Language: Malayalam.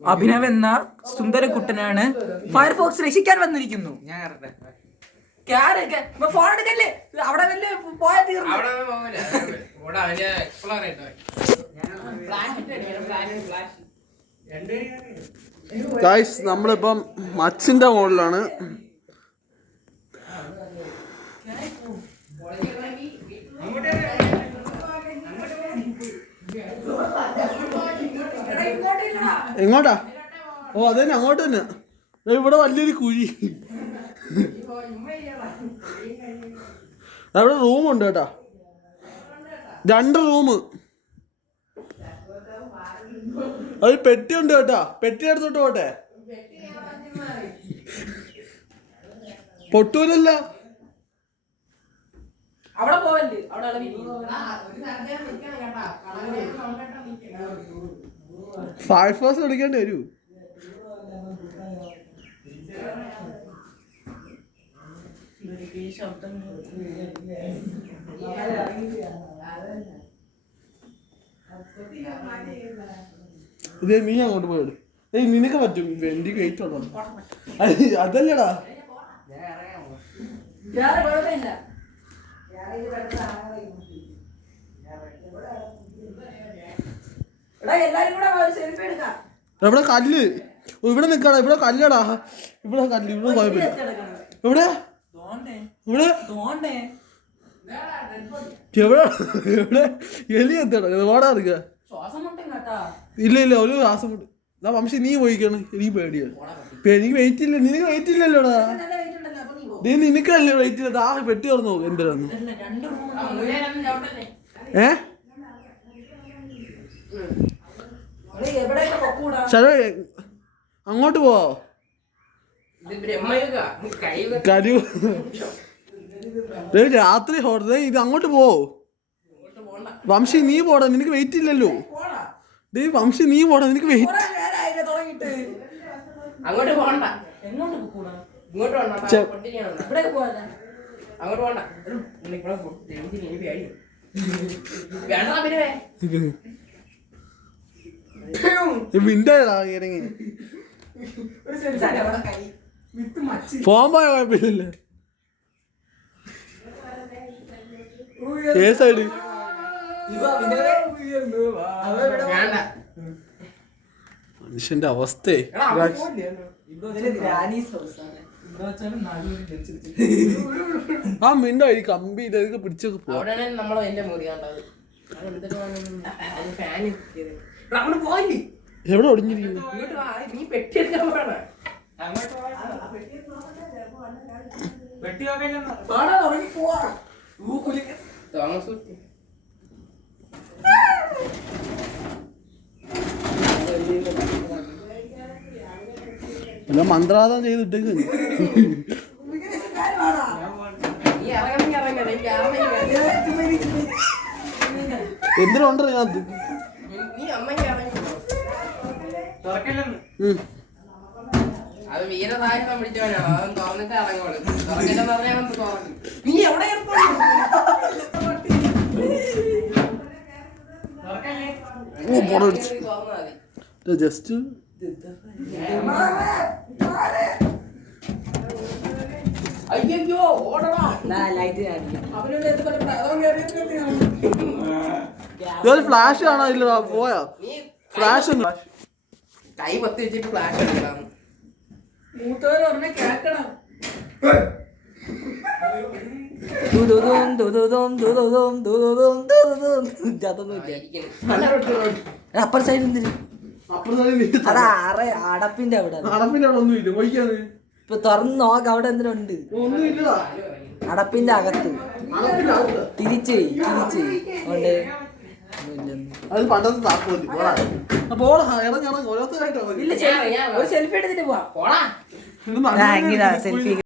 അഭിനവ് എന്ന സുന്ദരക്കുട്ടനാണ് ഫയർഫോക്സ് രക്ഷിക്കാൻ വന്നിരിക്കുന്നു. ഫോൺ എടുക്കല്ലേ, അവിടെ വല്ലേ പോയാൽ തീർന്നു. ഗായ്സ് നമ്മളിപ്പം മച്ചിന്റെ മുകളിലാണ്. എങ്ങോട്ടാ? ഓ അതന്നെ, അങ്ങോട്ട് തന്നെ. ഇവിടെ വലിയൊരു കുഴി. അവിടെ റൂമുണ്ട് കേട്ടാ, 2 റൂം. അത് പെട്ടിയുണ്ട് കേട്ടാ, പെട്ടി എടുത്തോട്ട് പോട്ടെ. പൊട്ടൂലല്ല. അവിടെ പോവല്ലേ, അവിടെ ഫയർഫോഴ്സ് വിളിക്കേണ്ടി വരൂ. ഇതേ നീ അങ്ങോട്ട് പോയത്. നിനക്ക് പറ്റും, എനിക്ക് വെയിറ്റ് ഉള്ളു. അതല്ലടാ, ഇവിടെ കല്ല്, ഇവിടെ നിക്കടാ, ഇവിടെ കല്ലടാ, ഇവിടെ കല്ല്, ഇവിടെ കുഴപ്പമില്ല. ഇവിടെ ഇവിടെ എവിടെ എവിടെ എലി എത്തണം, ഓടാ ഇറക്കുക. ഇല്ല ഇല്ല, ഒരു ശ്വാസം മുട്ട്. വംശി നീ പോയിക്കാണ്, എനിക്ക് പേടിയാണ്. എനിക്ക് വെയിറ്റ് ഇല്ല, നിനക്ക് വെയിറ്റ് ഇല്ലല്ലോടാ. നീ നിനക്കല്ലേ വെയിറ്റ് ഇല്ല. ആ പെട്ടി തുറന്നു നോക്ക് എന്തിനാന്ന്. ശരി, അങ്ങോട്ട് പോവോ? രാത്രി ഇത് അങ്ങോട്ട് പോവോ? വംശി നീ പോടാ, നിനക്ക് വെയിറ്റ് ഇല്ലല്ലോ. വംശി നീ പോടാ, നിനക്ക് വെയിറ്റ്. അങ്ങോട്ട് പോകണ്ട, മിണ്ടായിറങ്ങി ഫോൺ പോയ കുഴപ്പമില്ല. ഏ സൈഡ് മനുഷ്യന്റെ അവസ്ഥ. ആ മിണ്ടായി കമ്പി ഇതൊക്കെ പിടിച്ചൊക്കെ പോവാ. എവിടെ ഒടിഞ്ഞിരിക്കുന്നു? അല്ല മന്ത്രാദം ചെയ്തിട്ടേക്ക്. എന്തിനുണ്ടോ ഇതിനകത്ത്? അത് വീരസാഹിത്യം പിടിച്ചവനാണ്, അതൊന്നും തുറന്നിട്ട് ഇറങ്ങോളൂ. തുറക്കില്ലെന്ന് പറഞ്ഞാൽ തുറക്കും. നീ എവിടെ ജസ്റ്റ് അയ്യോ ഓടടാ. ഫ്ലാഷ് കാണാ ഇല്ല, പോയാ ഫ്ലാഷ് കൈ പത്തി വെച്ചിട്ട് ഫ്ലാഷ് എടുക്കണം. മൂത്തവർ പറഞ്ഞ കേക്കണം. അപ്പർ സൈഡ് എന്തിന്? അടപ്പിന്റെ അവിടെ ഇപ്പൊ തുറന്ന് നോക്ക, അവിടെ എന്തിനുണ്ട്? അടപ്പിന്റെ അകത്ത് തിരിച്ച് കൊണ്ട് അത് സെൽഫി എടുത്തിട്ട് പോവാ. സെൽഫി